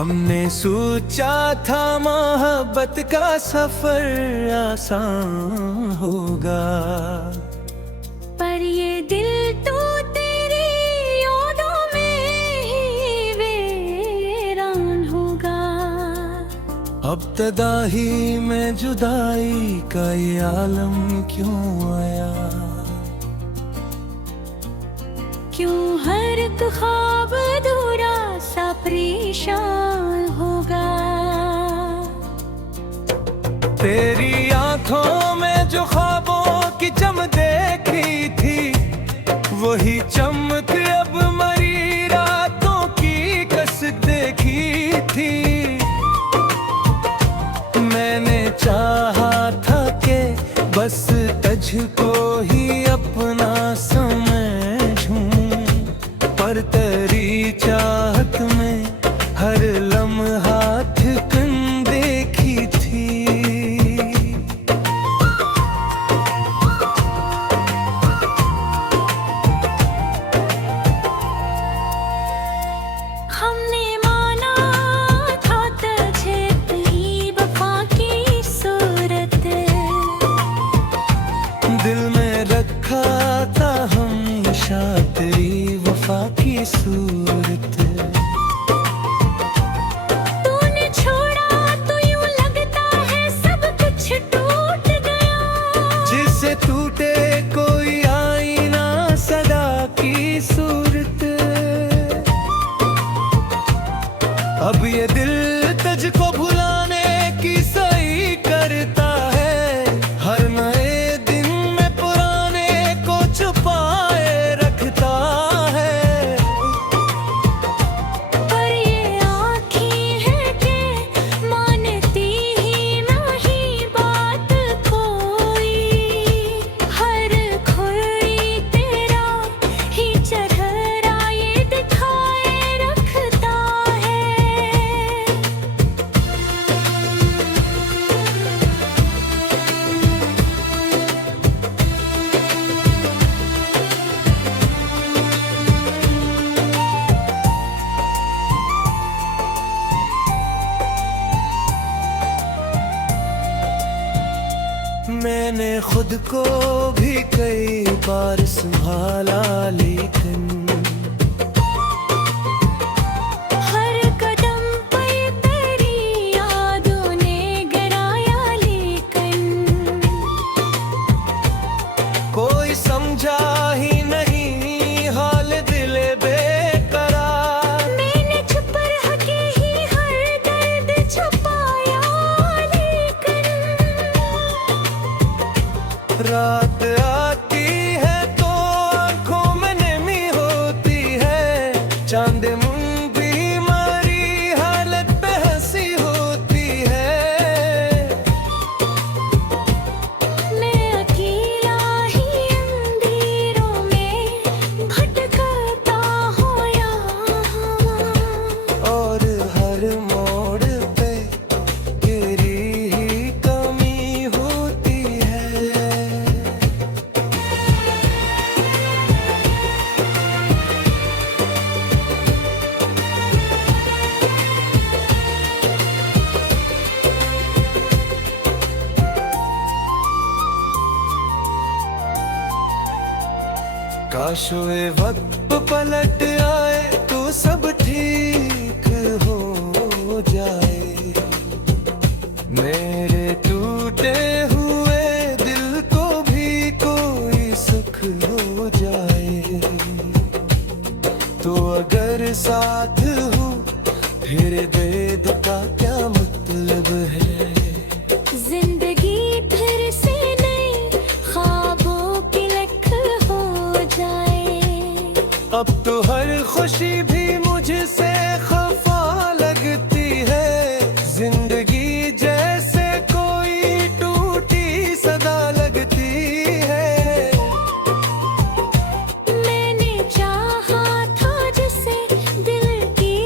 हमने सोचा था मोहब्बत का सफर आसान होगा, पर ये दिल तो तेरी यादों में ही वीरान होगा। अब तदाही में जुदाई का ये आलम क्यों आया, क्यों हर एक ख्वाब अधूरा सा परेशान होगा। तेरी आंखों में जो ख्वाबों की चमक देखी थी, वही चमक अब मरी रातों की कसक देखी थी। मैंने चाहा था कि बस तुझको ही अपना समझूं, पर तेरी चाहत में हर लम्हा ठिकन देखी थी। हमने माना था तुझे तेरी वफा की सूरत, दिल में रखा था हमेशा तेरी वफा की सूरत। तूने छोड़ा तो यूं लगता है सब कुछ टूट गया, जिसे टूटे कोई आईना सदा की सूरत। अब ये दिल तुझको भुलाने की सही करता है, हर नए दिन में पुराने को छुपाए रखता है। पर ये आँखें हैं कि मानती ही नहीं बात कोई, हर खोई तेरा ही चेहरा ये दिखाए रखता है। मैंने खुद को भी कई बार संभाला, लेकिन हर कदम पे तेरी यादों ने गिराया, लेकिन कोई समझा ही नहीं हाल दिले बेकरार। मैंने छुप रह के ही हर दर्द छुपाया, लेकिन रात आती है तो आंखों में नमी होती है, चांद मुंह बीमारी हालत पे हंसी होती है। मैं अकेला ही अंधेरों में भटकता हूँ यहाँ, और हर मोड़ पे तेरी ही कमी होती है। काश वे वक्त पलट आए तो सब ठीक हो जाए, मेरे टूटे हुए दिल को भी कोई सुख हो जाए। तो अगर साथ हो फिर वेद का क्या मतलब है। जिंदगी फिर से नए ख्वाबों की लख हो जाए। अब तो हर खुशी भी मुझसे खफा लगती है, जिंदगी जैसे कोई टूटी सदा लगती है। मैंने चाहा था जिसे दिल की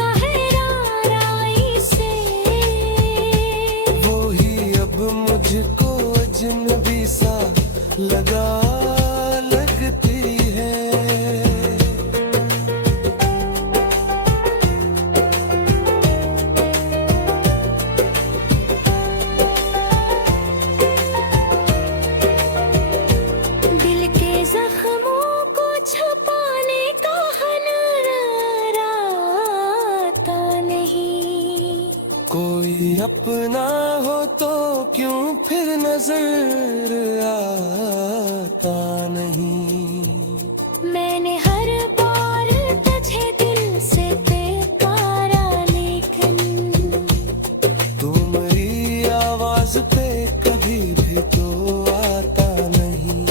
गहराई से, वो ही अब मुझको अजनबी सा लगा लगती है। हो तो क्यों फिर नजर आता नहीं। मैंने हर बार तुझे दिल से बेकारा, लेकिन तू मेरी आवाज पे कभी भी तो आता नहीं।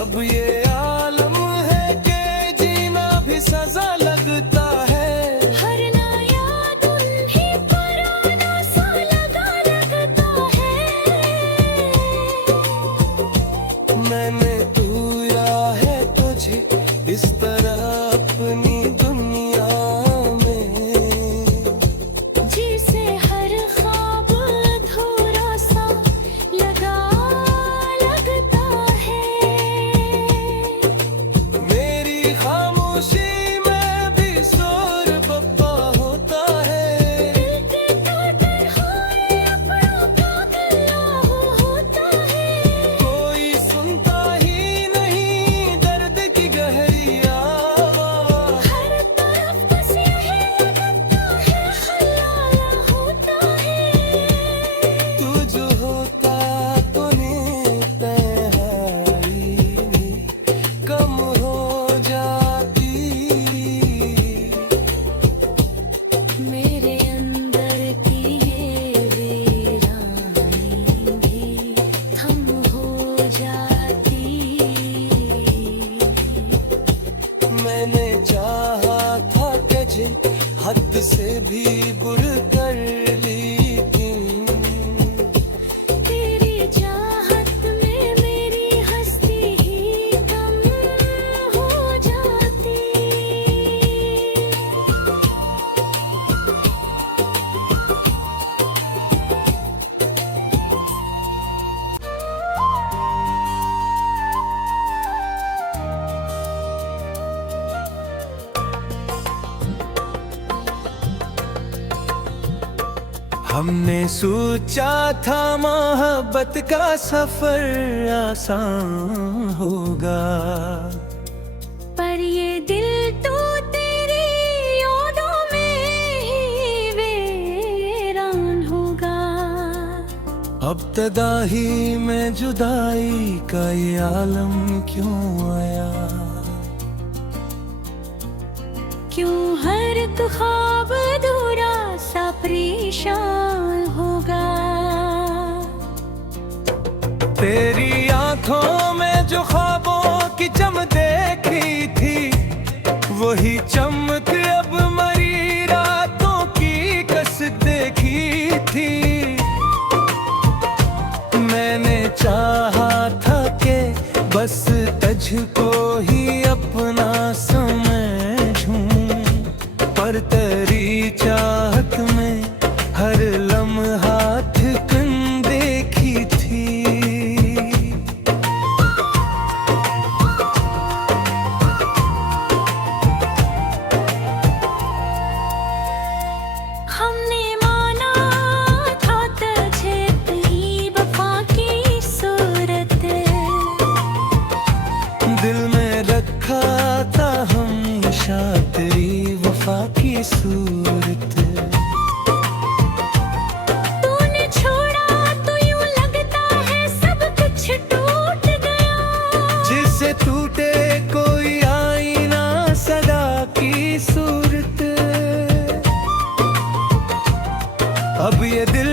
अब ये आलम है कि जीना भी सजा लगता है। हर नया दिन ही पुराना सा लगता है। मैंने तू या है तुझे इस तरह अपनी दुनिया में, जिसे हर ख्वाब अधूरा सा लगता है। मेरी खामोशी में भी शोर बप्पा होता है। दिल के तन्हाई अपनों का गिला होता है। कोई सुनता ही नहीं दर्द की गहरी आवाज़। हर तरफ बस यही लगता है, ख्याल होता है। तू जो होता तो तन्हाई भी कम हो जाती। मेरे अंदर की ये वीरानी भी थम हो जाती। मैंने चाहा था तुझे हद से भी बुड़कर, लेकिन तेरी चाहत में मेरी हस्ती ही कम हो जाती। हमने सोचा था मोहब्बत का सफर आसान होगा, पर ये दिल तो तेरी यादों में ही वीरान होगा। अब तदाही में जुदाई का ये आलम क्यों आया। क्यों हर एक ख्वाब अधूरा सा परेशान होगा। तेरी आंखों में जो ख्वाबों की चमक देखी थी, वही चमक अब मरी रातों की कसक देखी थी। मैंने चाहा था कि बस तुझको ही अपना समझूं, पर तेरी चाहत में हर लम्हा ठिकन देखी थी। हमने माना था तुझे तेरी वफा की सूरत, दिल में रखा था हमेशा तेरी वफा की सूरत। तूने छोड़ा तो यूं लगता है सब कुछ टूट गया। जिसे टूटे कोई आईना सदा की सूरत। अब ये दिल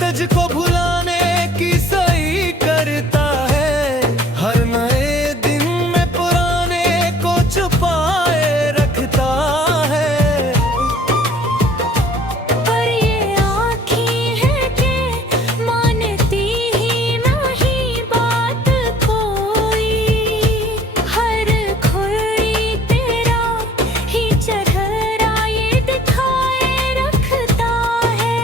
तुझको भुलाने की सही करता है। हर नए दिन में पुराने को छुपाए रखता है। पर ये आँखें हैं कि मानती ही नहीं बात कोई। हर खोई तेरा ही चेहरा ये दिखाए रखता है।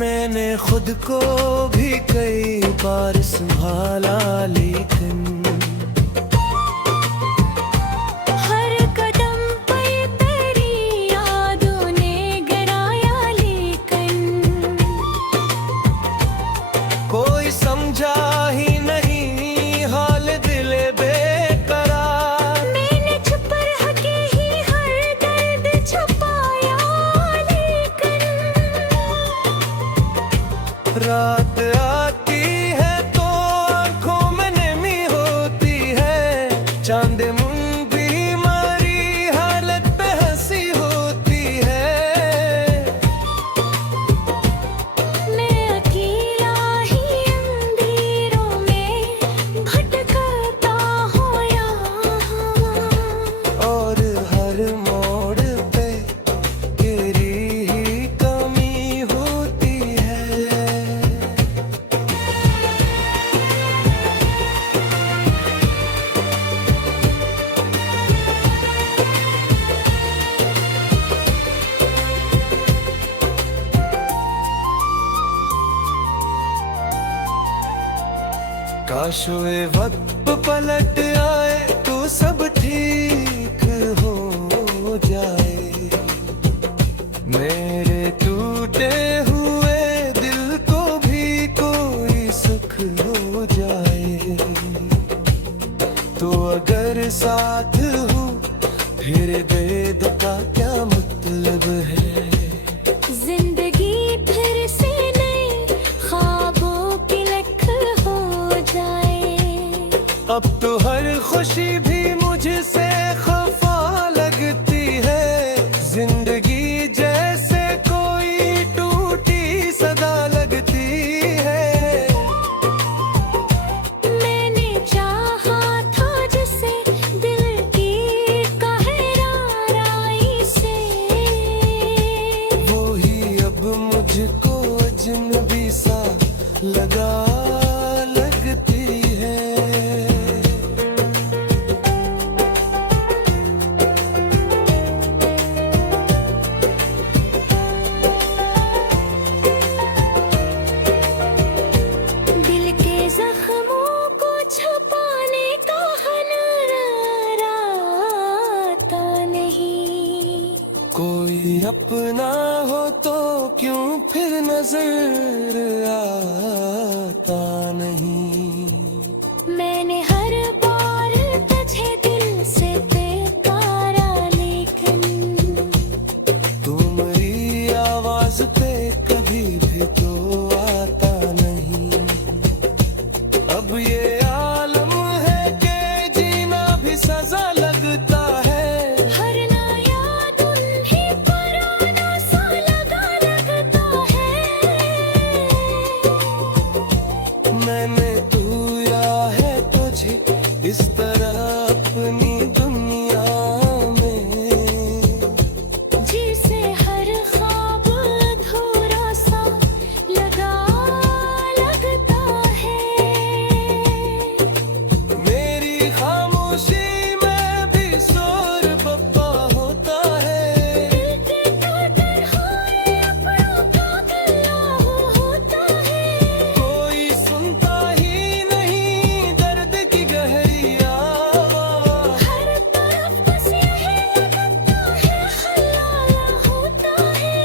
मैंने खुद को भी कई बार संभाला, लेकिन हर कदम पे काश वे वक्त पलट आए तो सब ठीक हो जाए। मेरे टूटे हुए दिल को भी कोई सुख हो जाए। तो अगर साथ हो फिर वेद का क्या मतलब है। जिंदगी फिर से नए ख्वाबों की लख हो जाए। अब तो हर खुशी भी मुझसे खफा लगती है। जिंदगी जैसे कोई टूटी सदा लगती है। मैंने चाहा था जिसे दिल की गहराई से, वो ही अब मुझको अजनबी सा लगा लगती है। दिल के जख्मों को छुपाने का हुनर आता नहीं। कोई अपना हो तो क्यों फिर नजर आता नहीं। मैंने हर बार तुझे दिल से बेकारा, लेकिन तुम्हारी आवाज पे कभी भी तो आता नहीं। अब ये आलम है कि जीना भी सजा लगता है। हर नया दिन ही पुराना सा लगता है। मैंने तू या है तुझे इस तरह अपनी दुनिया में। जिसे हर ख्वाब अधूरा सा लगता है। मेरी खामोशी में भी शोर बप्पा होता है। दिल के तन्हाई अपनों का गिला होता है। कोई सुनता ही नहीं दर्द की गहरी आवाज़। हर तरफ बस यही लगता है, ख्याल होता है।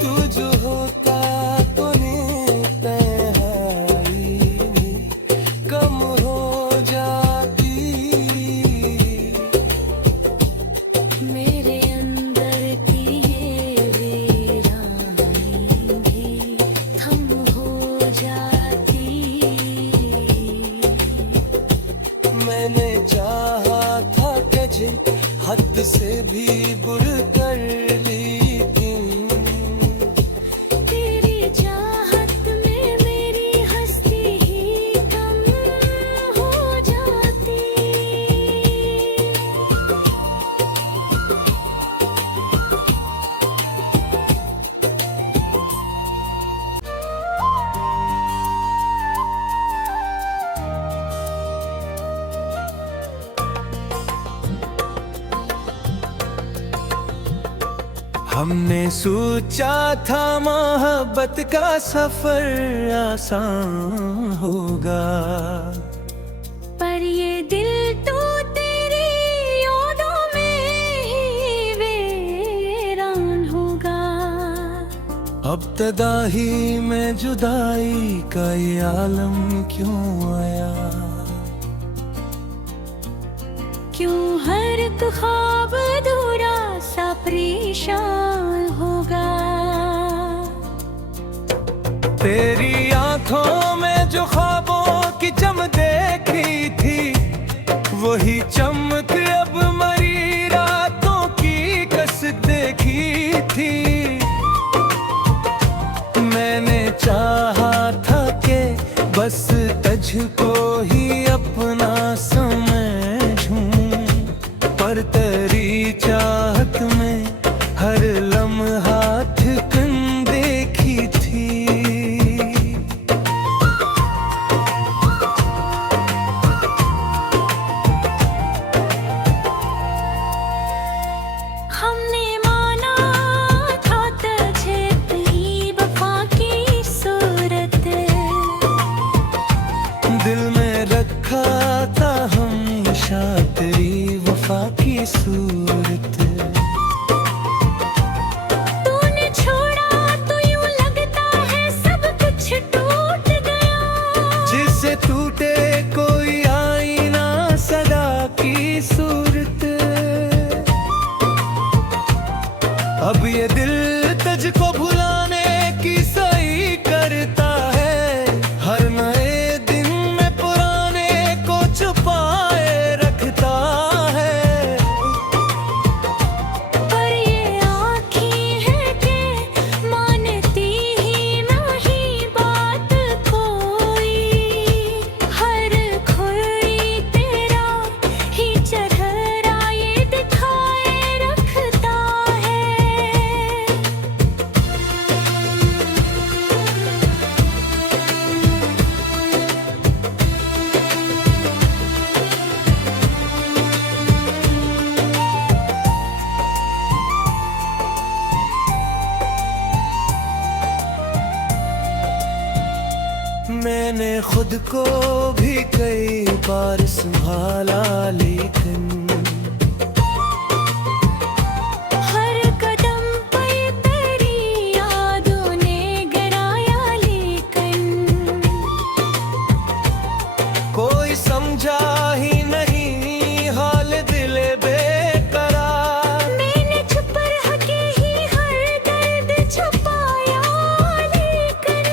तू जो होता तो तन्हाई कम हो जाती। मेरे अंदर की ये वीरानी भी थम हो जाती। मैंने चाहा था तुझे हद से भी बढ़कर, लेकिन तेरी चाहत में मेरी हस्ती ही कम हो जाती। हमने सोचा था मोहब्बत का सफर आसान होगा। पर ये दिल तो तेरी यादों में ही वीरान होगा। अब तदाही में जुदाई का ये आलम क्यों आया। क्यों हर एक ख्वाब अधूरा सा परेशान होगा। तेरी आंखों में जो ख्वाबों की चमक देखी थी, वही चमक अब मरी रातों की कस देखी थी। मैंने चाहा था कि बस तुझको ही अपना समझूं, पर तेरी चाहत में हर लम्हा ठिकन देखी थी। अब ये दिल तुझको भुलाने की सही करता है, हर नए दिन में पुराने को छुपाए रखता है। पर ये आँखें हैं कि मानती ही नहीं बात कोई, हर खोई तेरा ही चेहरा ये दिखाए रखता है। मैंने खुद को भी कई बार संभाला, लेकिन हर कदम पे तेरी यादों ने गिराया, लेकिन कोई समझा ही नहीं हाल दिले बेकरार। मैंने छुप रह के ही हर दर्द छुपाया, लेकिन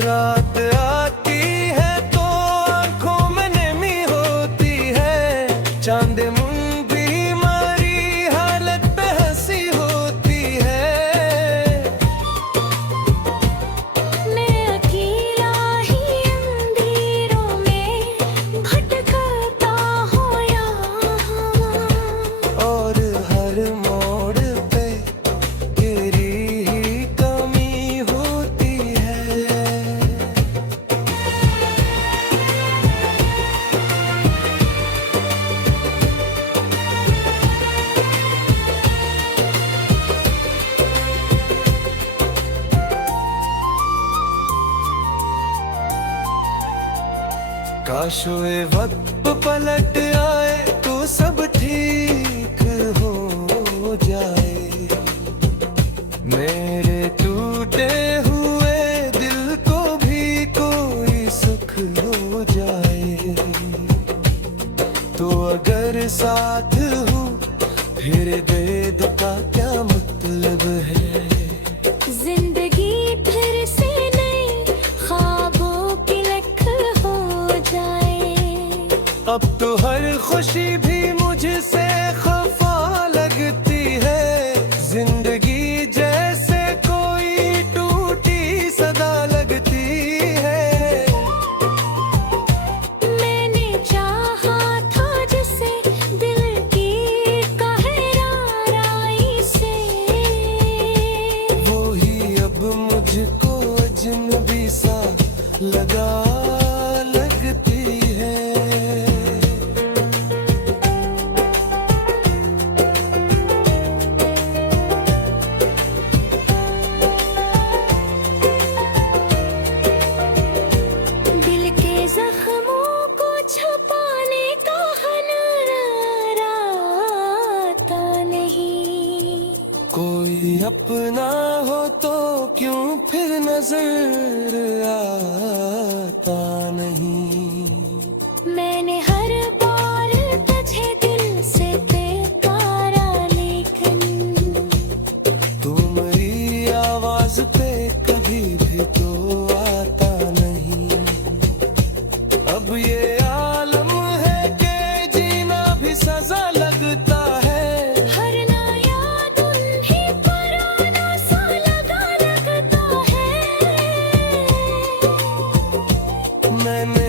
रात आती है तो आंखों में नमी होती है, चांद मुंद भी मारी हालत पे हंसी होती है। मैं अकेला ही अंधेरों में भटकता हूँ यहाँ, और हर मोड़ पे तेरी ही कमी होती है। काश वे वक्त पलट आए तो सब ठीक हो जाए, मेरे टूटे हुए दिल को भी कोई सुख हो जाए। तो अगर साथ हूँ फिर वेद का क्या मतलब है। जिंदगी फिर से नए ख्वाबों की लख हो जाए। अब तो हर खुशी भी मुझसे खफा लगती है, जिंदगी जैसे कोई टूटी सदा लगती है। मैंने चाहा था जिसे दिल की गहराई से, वो ही अब मुझको अजनबी सा लगा लगती है। दिल के जख्मों को छुपाने का हुनर आता नहीं। कोई अपना हो तो क्यों फिर नजर आता नहीं। मैंने हर बार तुझे दिल से बेकारा, लेकिन तू मेरी आवाज पे कभी भी तो आता नहीं। अब ये आलम है कि जीना भी सजा लगता है, हर नया दिन ही पुराना सा लगता है। मैंने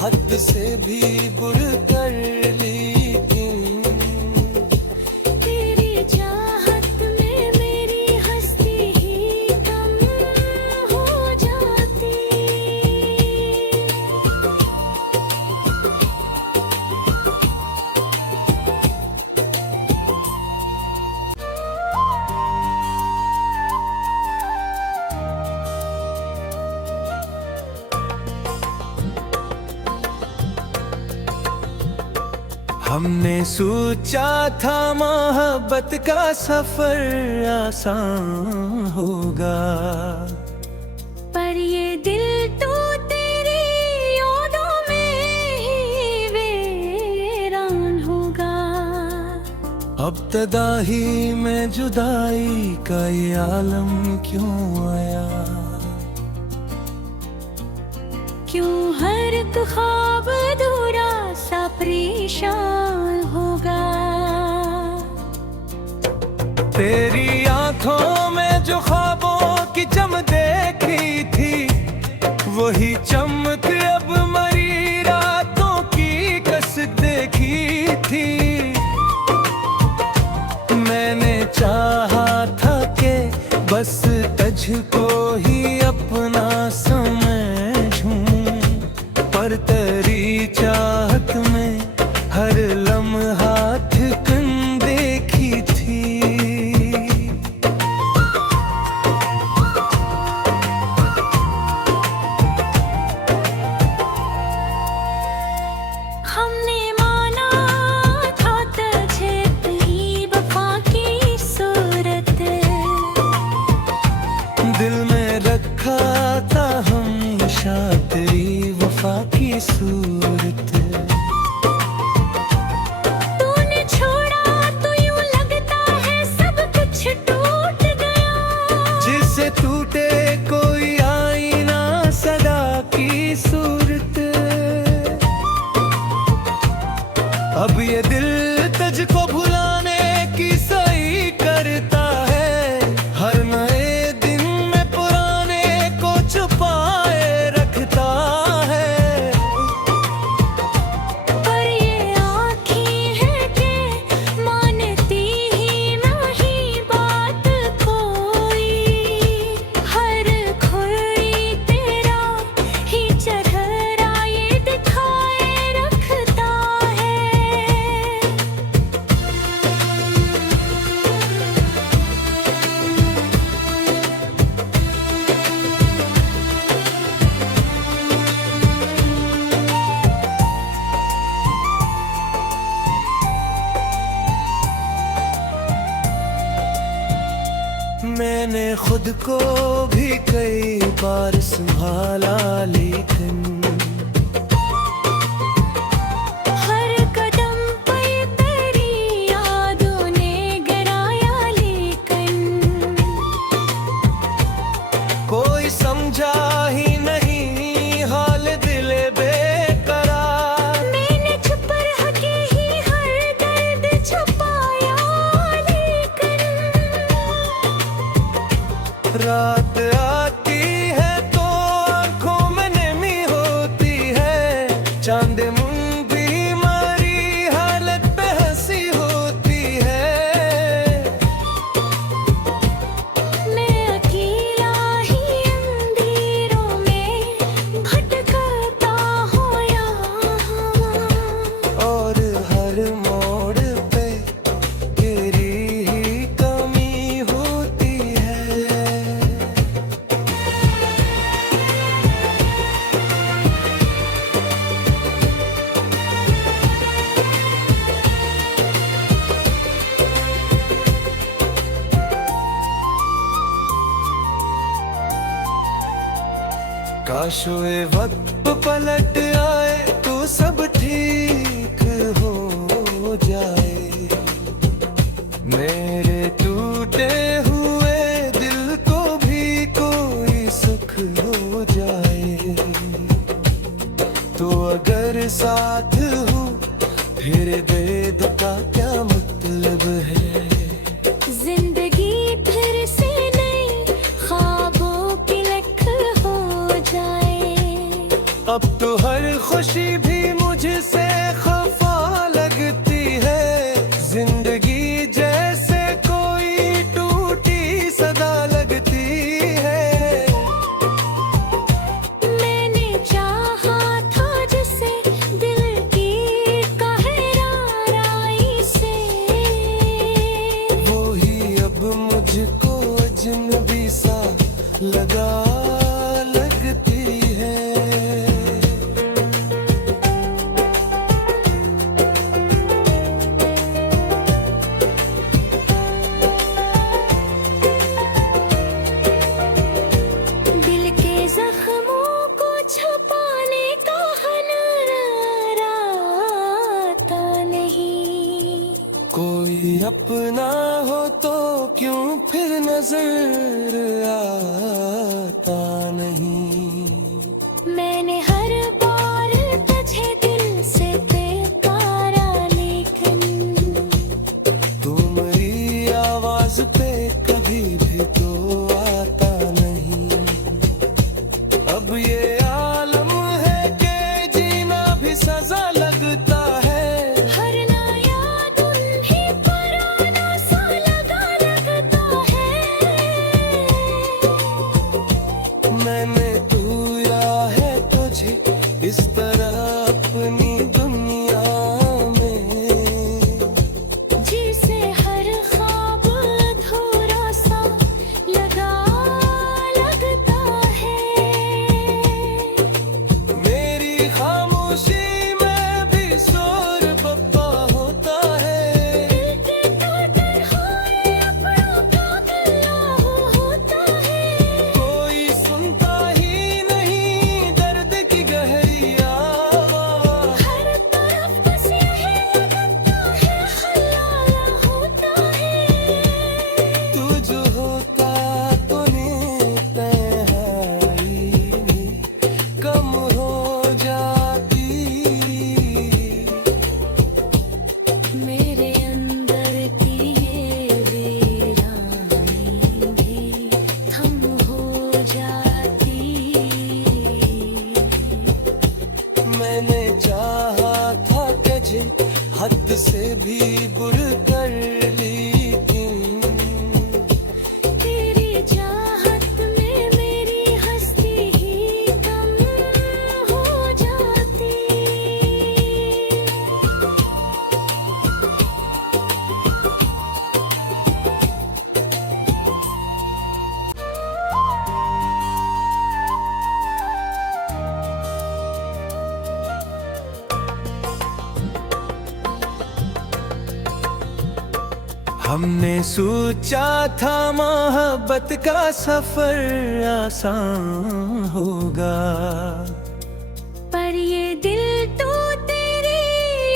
हद से भी बढ़कर, लेकिन तेरी चाहत में मेरी हस्ती ही कम हो जाती। हमने सोचा था मोहब्बत का सफर आसान होगा, पर ये दिल तो तेरी यादों में ही वीरान होगा। अब तदाही में जुदाई का ये आलम क्यों आया? क्यों हर एक ख्वाब अधूरा सा परेशान होगा। तेरी आंखों में जो ख्वाबों की चमक देखी थी, वही चमक अब मरी रातों की कसक देखी थी। मैंने चाहा था कि बस तुझको ही अपना समझूं, पर तेरी चाहत में हर लम्हा ठिकन देखी थी। हमने माना था तुझे तेरी वफा की सूरत, दिल में रखा था हमेशा तेरी वफा की सूरत। तूने छोड़ा तो यूं लगता है सब कुछ टूट गया। जिसे टूटे कोई आईना सदा की सूरत। अब ये दिल तुझको भुलाने की सही करता है, हर नए दिन में पुराने को छुपाए रखता है। पर ये आँखें हैं कि मानती ही नहीं बात कोई, हर खोई तेरा ही चेहरा ये दिखाए रखता है। मैंने खुद को भी कई बार संभाला, लेकिन हर कदम पे तेरी यादों ने गिराया, लेकिन कोई समझा ही नहीं हाल दिल बेकरार। मैंने छुप रह के ही हर दर्द छुपाया, लेकिन रात आती है तो आंखों में नमी होती है, चांद मुंदी मारी हालत पे हंसी होती है। मैं अकेला ही अंधेरों में भटकता हूँ यहाँ, और हर मोड़ पे तेरी ही कमी होती है। काश वे वक्त पलट आए तो सब ठीक हो जाए। मेरे टूटे हुए दिल को भी कोई सुख हो जाए। तो अगर साथ हो फिर वेद का क्या मतलब है? जिंदगी फिर से नए ख्वाबों की लख हो जाए। अब तो हर खुशी भी मुझसे खफा लगती है। जिंदगी जैसे कोई टूटी सदा लगती है। मैंने चाहा था जिसे दिल की गहराई से, वो ही अब मुझको अजनबी सा लगा लगती है। दिल के जख्मों को छुपाने का हुनर आता नहीं। कोई अपना हो तो क्यों फिर नजर आता नहीं। मैंने हर बार तुझे दिल से पुकारा, लेकिन तू मेरी आवाज पे कभी भी तो आता नहीं। अब ये आलम है कि जीना भी सजा लगता है। हर नया दिन ही पुराना सा लगता है। मैंने तू या है तुझे इस तरह अपनी दुनिया में, जिसे हर ख्वाब अधूरा सा लगता है। मेरी खामोशी में भी शोर बप्पा होता है। दिल के तन्हाई अपनों का गिल्ला होता है। कोई सुनता ही नहीं दर्द की गहरी आवाज़। हर तरफ बस यही लगता है, खयाल होता है। तू जो होता तो तन्हाई भी कम हो जाती। मेरे अंदर की ये वीरानी भी थम हो जाती। मैंने चाहा था तुझे हद से भी बढ़कर, लेकिन तेरी चाहत में मेरी हस्ती ही कम हो जाती। हमने सोचा था मोहब्बत का सफर आसान होगा। पर ये दिल तो तेरी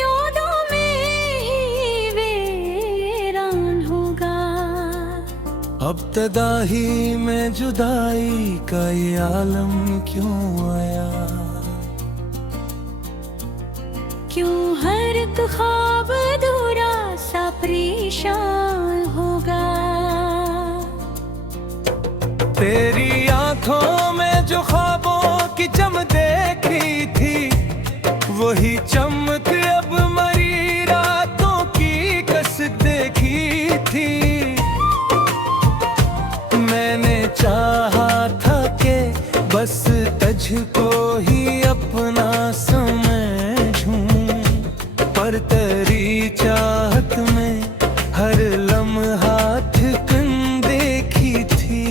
यादों में ही वीरान होगा। अब तदाही में जुदाई का ये आलम क्यों आया। क्यों हर एक ख्वाब अधूरा सा परेशान होगा। तेरी आंखों में जो ख्वाबों की चमक देखी थी, वही चमक अब मरी रातों की कस देखी थी। मैंने चाहा था कि बस तुझको ही अपना समझूं, पर तेरी चाहत में हर लम्हा ठिकन देखी थी।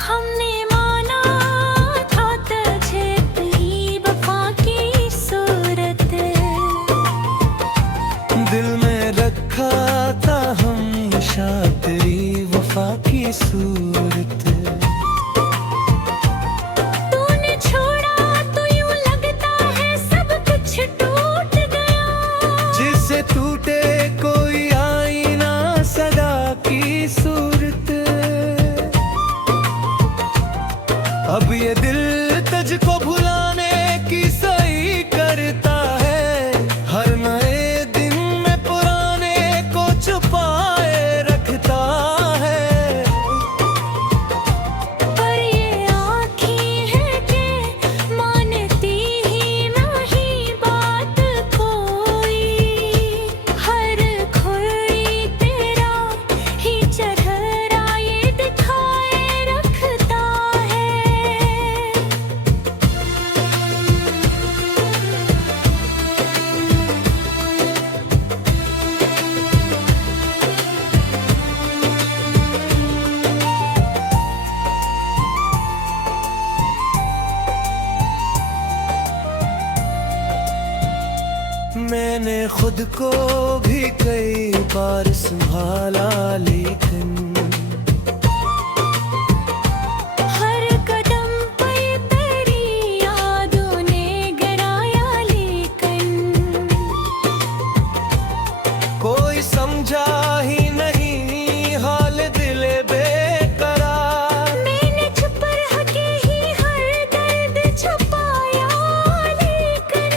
हमने माना था तुझे तेरी वफा की सूरत, दिल में रखा था हमेशा तेरी वफा की सूरत। तूने छोड़ा तो यूं लगता है सब कुछ टूट गया। जिसे टूटे कोई आईना सदा की सूरत। अब ये दिल तुझको भुलाने की सही करता है। हर नए दिन में पुराने खुद को भी कई बार संभाला, लेकिन हर कदम पे तेरी यादों ने गिराया, लेकिन कोई समझा ही नहीं हाल दिले बेकरार। मैंने छुप रह के ही हर दर्द छुपाया, लेकिन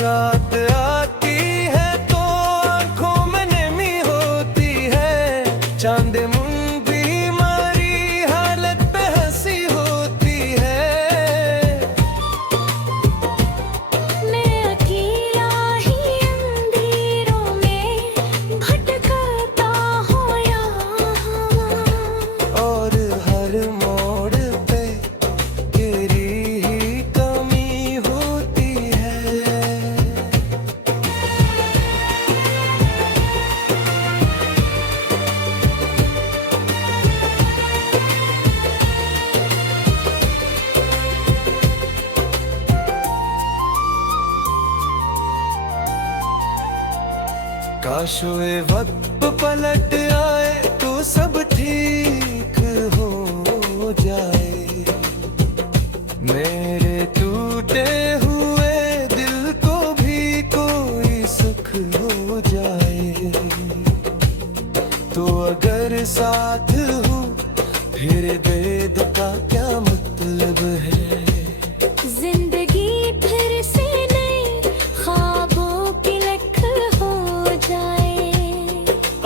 रात आती है तो आंखों में नमी होती है, चांद मुंदी मारी हालत पे हंसी होती है। मैं अकेला ही अंधेरों में भटकता हूँ यहाँ, और हर मोड़ पे तेरी ही कमी होती है। काश वे वक्त पलट आए तो सब ठीक हो जाए, मेरे टूटे हुए दिल को भी कोई सुख हो जाए। तो अगर साथ हो फिर दर्द का क्या मतलब है। जिंदगी फिर से नए ख्वाबों की लख हो जाए।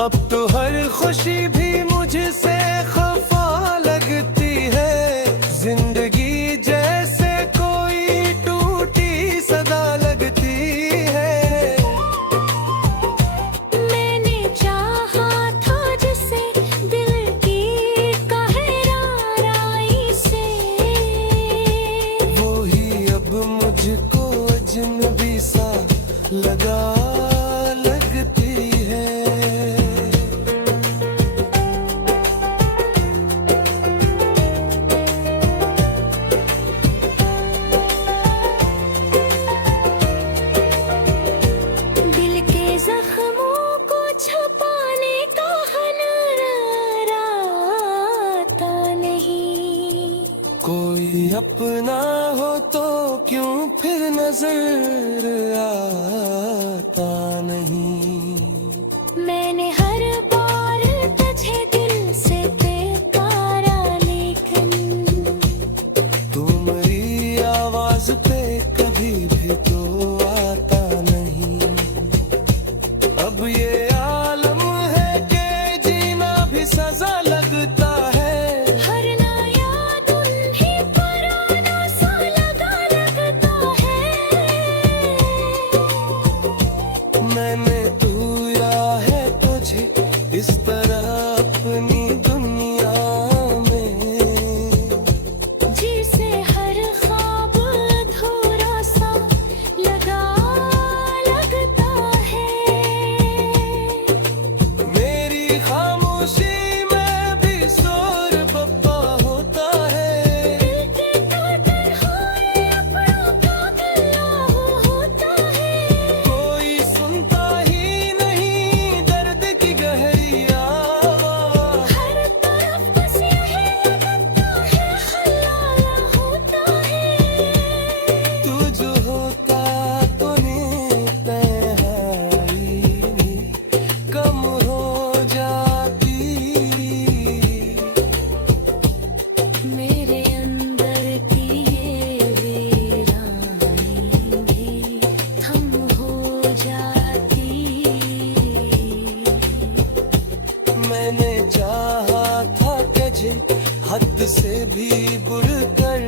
अब तो हर खुशी भी मुझसे खफा लगती है, जिंदगी जैसे कोई टूटी सदा लगती है। मैंने चाहा था जिसे दिल की गहराई से, वो ही अब मुझको अजनबी सा लगा लगती है। दिल के जख्मों को छुपाने का हुनर आता नहीं। कोई अपना हो तो क्यों फिर नजर आता नहीं। मैंने हर बार तुझे दिल से बेकारा, लेकिन तू मेरी आवाज पे कभी भी तो आता नहीं। अब ये आलम है कि जीना भी सजा लगता है। हर नया दिन ही पुराना सा लगा लगता है। मैंने तू या है तुझे इस तरह अपनी दुनिया में, जिसे हर ख्वाब अधूरा सा लगा लगता है। मेरी खामोशी में भी शोर बप्पा होता है। दिल के टूटन होए अपनों का गिला होता है। कोई सुनता ही नहीं दर्द की गहरी आवाज़। हर तरफ बस यही लगता है खयाल होता है। तू जो होता तो तन्हाई भी कम हो जाती। मेरे अंदर की ये वीरानी भी थम हो जाती। मैंने चाहा था तुझे हद से भी बुड़ कर